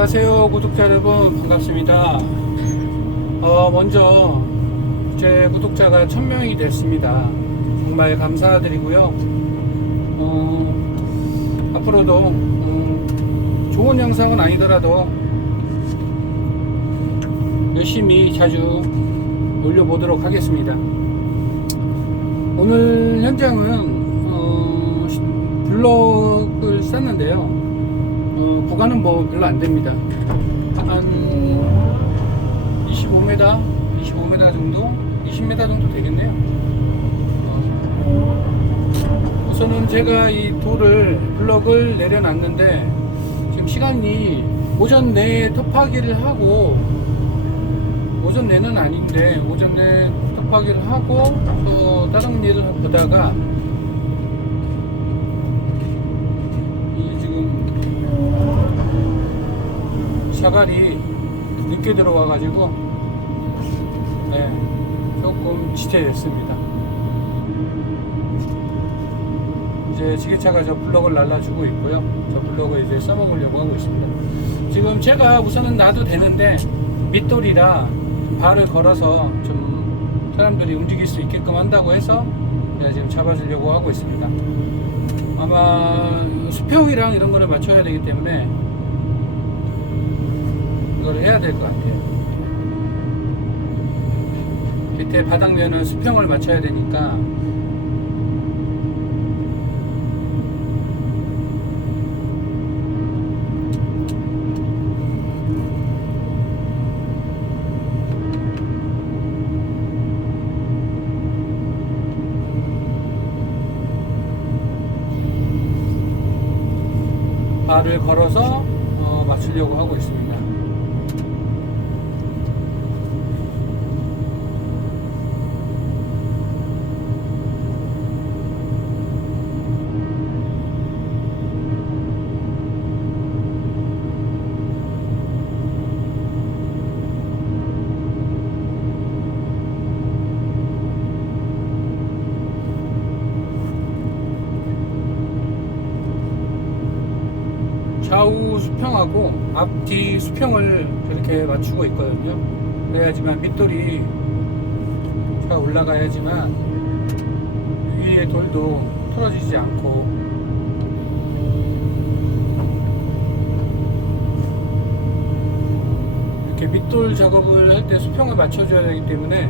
안녕하세요 구독자 여러분. 반갑습니다. 어, 먼저 제 구독자가 1000명이 됐습니다. 정말 감사드리고요. 어, 앞으로도 음, 좋은 영상은 아니더라도 열심히 자주 올려보도록 하겠습니다. 오늘 현장은 어, 시- 블럭을 쌌는데요 어, 구간은 뭐 별로 안 됩니다. 한 25m, 25m 정도, 20m 정도 되겠네요. 어, 우선은 제가 이 돌을 블럭을 내려놨는데 지금 시간이 오전 내에 토파기를 하고 오전 내는 아닌데 오전 내 토파기를 하고 또 다른 일을 보다가 이 지금 샤갈이 늦게 들어와가지고 네, 조금 지체됐습니다. 이제 지게차가 저 블럭을 날라주고 있고요. 저 블럭을 이제 써먹으려고 하고 있습니다. 지금 제가 우선은 놔도 되는데 밑돌이라 발을 걸어서 좀 사람들이 움직일 수 있게끔 한다고 해서 제가 지금 잡아주려고 하고 있습니다. 아마 수평이랑 이런 거를 맞춰야 되기 때문에 이걸 해야 될 것 같아요. 밑에 바닥면은 수평을 맞춰야 되니까 발을 걸어서 어, 맞추려고 하고 있습니다. 좌우 수평하고 앞뒤 수평을 저렇게 맞추고 있거든요. 그래야지만 밑돌이 잘 올라가야지만 위에 돌도 틀어지지 않고 이렇게 밑돌 작업을 할 때 수평을 맞춰줘야 되기 때문에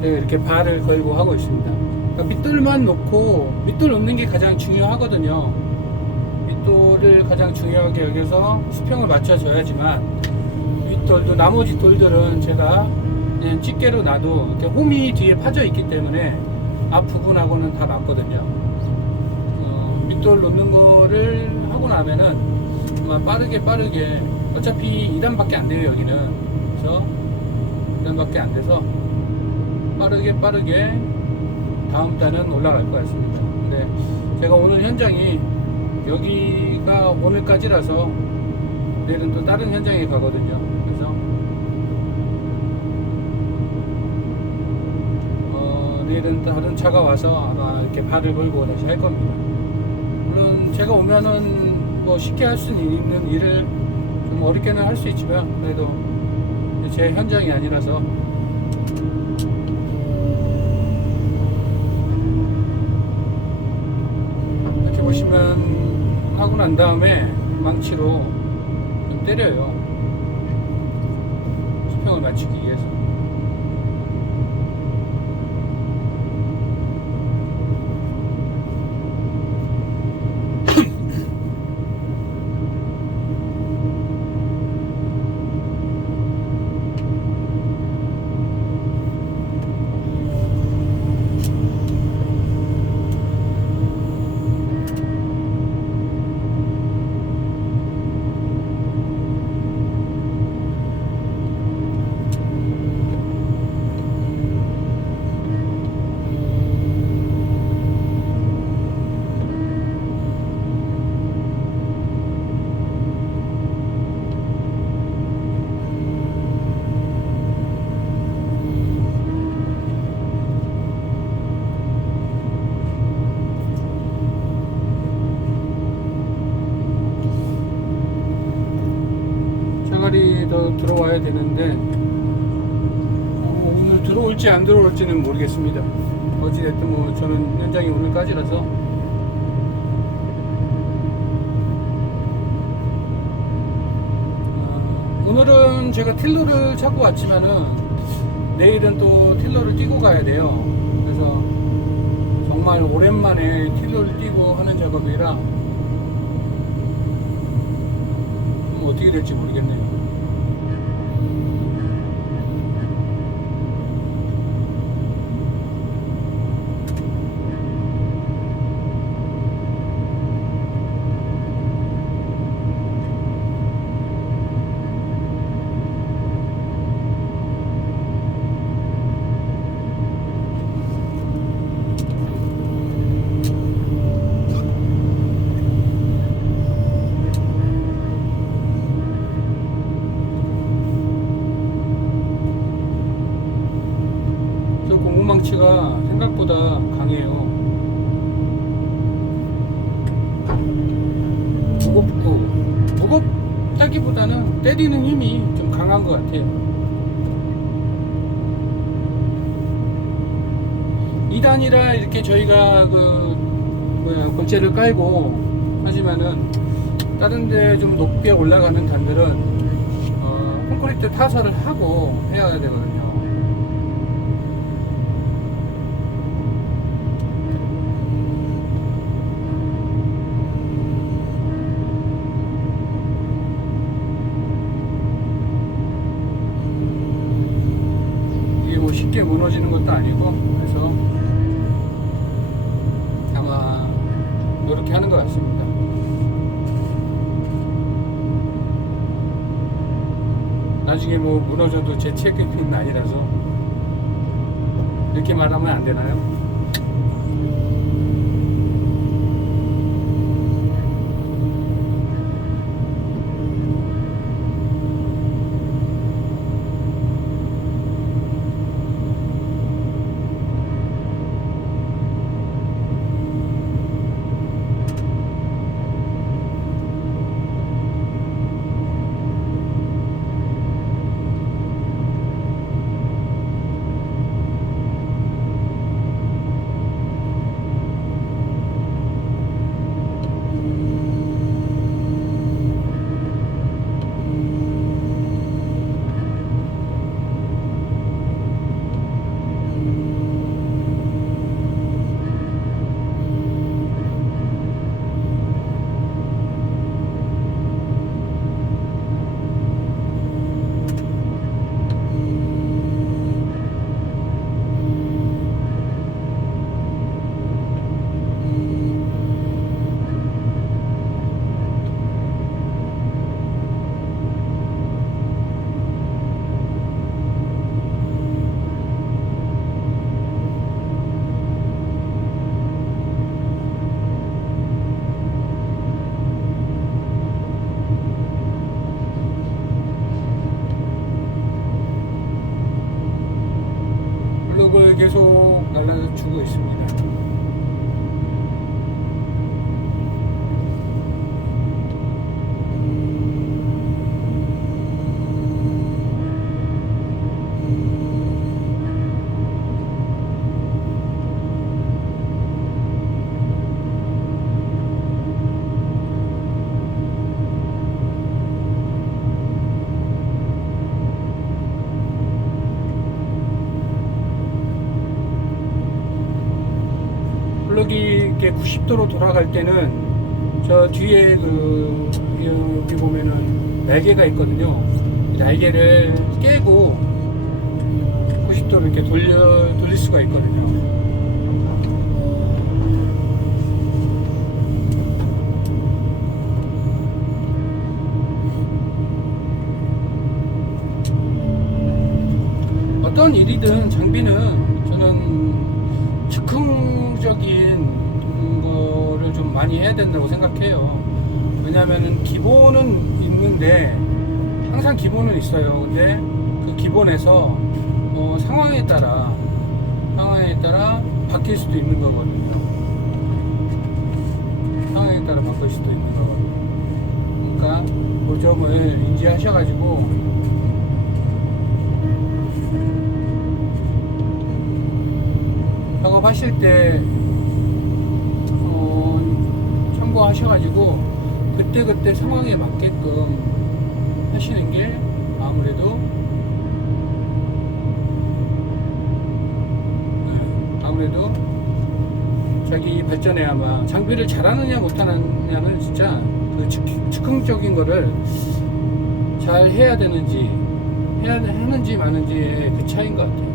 제가 이렇게 발을 걸고 하고 있습니다. 그러니까 밑돌만 놓고 밑돌 놓는 게 가장 중요하거든요. 밑돌을 가장 중요하게 여겨서 수평을 맞춰줘야지만 윗돌도 나머지 돌들은 제가 그냥 집게로 놔도 이렇게 홈이 뒤에 파져 있기 때문에 앞 부분하고는 다 맞거든요. 어, 밑돌 놓는 거를 하고 나면은 빠르게 빠르게 어차피 2단밖에 안 돼요 여기는 그래서 2단밖에 안 돼서 빠르게 빠르게 다음 단은 올라갈 것 같습니다. 근데 제가 오늘 현장이 여기가 오늘까지라서 내일은 또 다른 현장에 가거든요. 그래서 어, 내일은 또 다른 차가 와서 아마 이렇게 발을 걸고 다시 할 겁니다. 물론 제가 오면은 뭐 쉽게 할 수 있는 일을 좀 어렵게는 할 수 있지만 그래도 제 현장이 아니라서 이렇게 보시면 하고 난 다음에 망치로 좀 때려요. 수평을 맞추기 위해서. 들어와야 되는데 어, 오늘 들어올지 안 들어올지는 모르겠습니다. 어찌됐든 뭐 저는 현장이 오늘까지라서 어, 오늘은 제가 틸러를 찾고 왔지만은 내일은 또 틸러를 뛰고 가야 돼요. 그래서 정말 오랜만에 틸러를 뛰고 하는 작업이라 좀 어떻게 될지 모르겠네요. thank you 때리는 힘이 좀 강한 것 같아요. 2단이라 이렇게 저희가 그 뭐야 골재를 깔고 하지만은 다른 데 좀 높게 올라가는 단들은 어, 콘크리트 타설을 하고 해야 되거든요. 이게 뭐 쉽게 무너지는 것도 아니고 그래서 아마 이렇게 하는 것 같습니다. 나중에 뭐 무너져도 제 책임은 아니라서 이렇게 말하면 안 되나요? 계속 날라주고 있습니다. 블럭이 90도로 돌아갈 때는 저 뒤에 그 여기 보면은 날개가 있거든요. 이 날개를 깨고 90도로 이렇게 돌려 돌릴 수가 있거든요. 어떤 일이든 장비는 저는 즉흥적인 거를 좀 많이 해야 된다고 생각해요. 왜냐하면 기본은 있는데 항상 기본은 있어요. 근데 그 기본에서 어, 상황에 따라 상황에 따라 바뀔 수도 있는 거거든요. 상황에 따라 바뀔 수도 있는 거거든요. 되니까 그 점을 인지하셔가지고 작업하실 때 어, 참고하셔가지고 그때 그때 상황에 맞게끔 하시는 게 아무래도 네, 아무래도 자기 발전에 아마 장비를 잘하느냐 못하느냐는 진짜 그 즉, 즉흥적인 거를 잘 해야 되는지 해야 하는지 마는지의 그 차이인 것 같아요.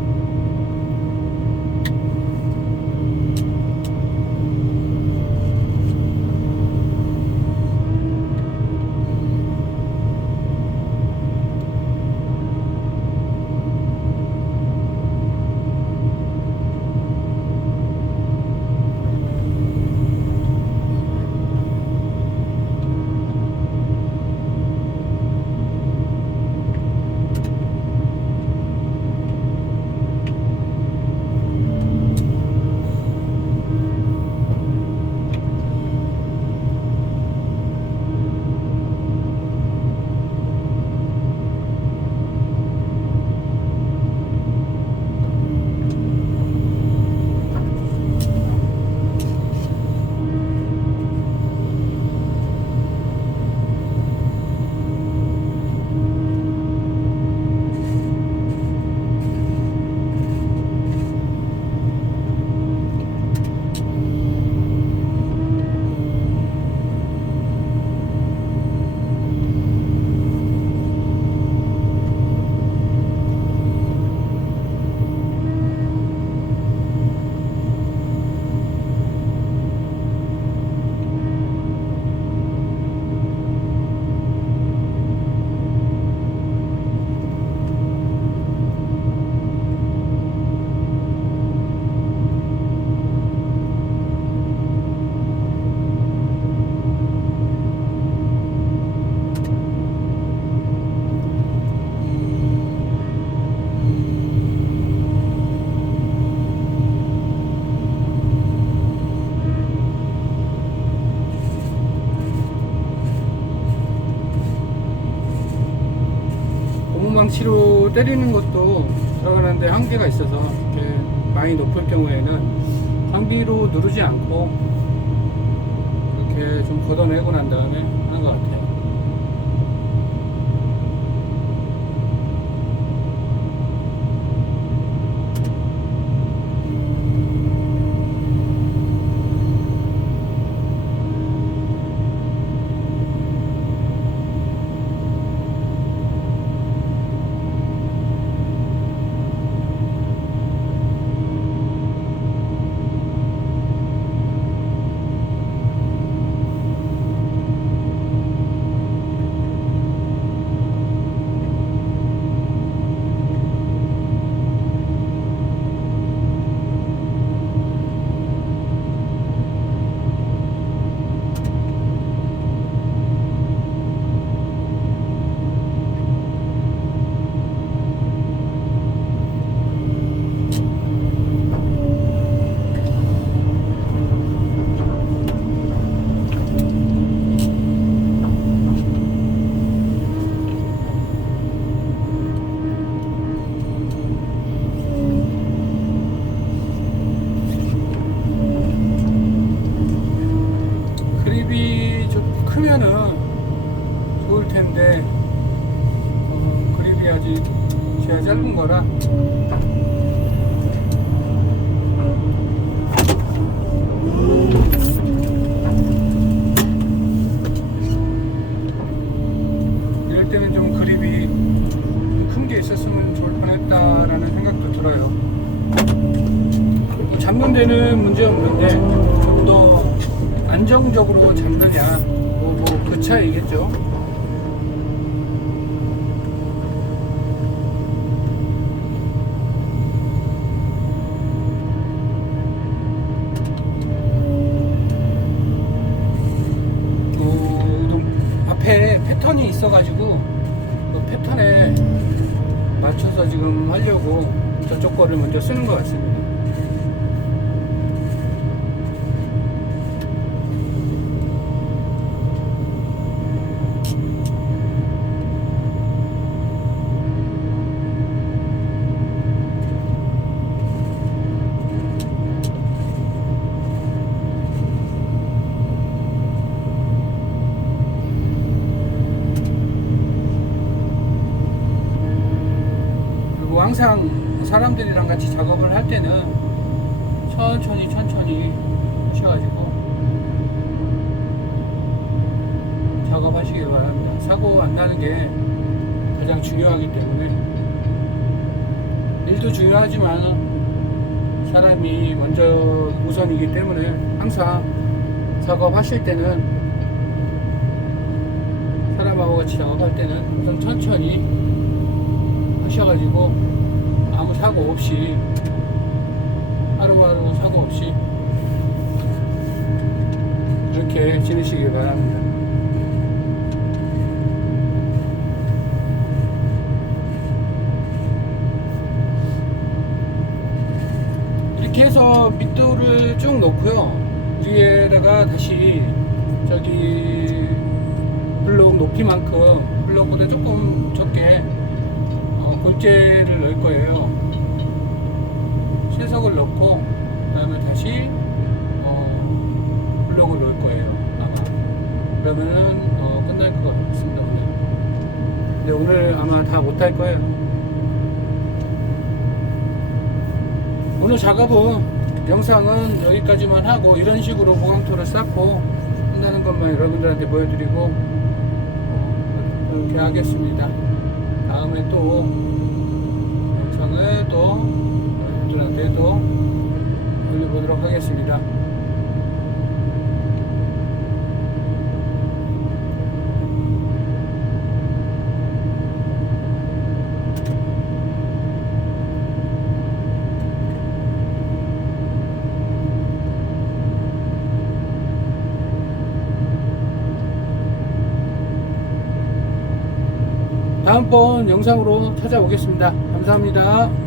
고무망치로 때리는 것도 들어가는데 한계가 있어서 이렇게 많이 높을 경우에는 장비로 누르지 않고 이렇게 좀 걷어내고 난 다음에 패턴이 있어가지고 그 패턴에 맞춰서 지금 하려고 저쪽 거를 먼저 쓰는 것 같습니다. 항상 사람들이랑 같이 작업을 할 때는 천천히 천천히 하셔가지고 작업하시길 바랍니다. 사고 안 나는 게 가장 중요하기 때문에 일도 중요하지만 사람이 먼저 우선이기 때문에 항상 작업하실 때는 사람하고 같이 작업할 때는 우선 천천히 하셔가지고 아무 사고 없이 하루하루 사고 없이 이렇게 지내시길 바랍니다. 이렇게 해서 밑돌을 쭉 놓고요. 위에다가 다시 저기 블록 높이만큼 블록보다 조금 적게 어, 골재를 넣을 거예요. 세석을 넣고 그다음에 다시 어, 블록을 넣을 거예요. 아마 그러면은 어, 끝날 것 같습니다. 오늘. 근데 오늘 아마 다 못할 거예요. 오늘 작업은 영상은 여기까지만 하고 이런 식으로 보강토를 쌓고 한다는 것만 여러분들한테 보여드리고 어, 그렇게 하겠습니다. 다음에 또 영상을 또 여러분들한테 또 올려보도록 하겠습니다. 다음번 영상으로 찾아오겠습니다. 감사합니다.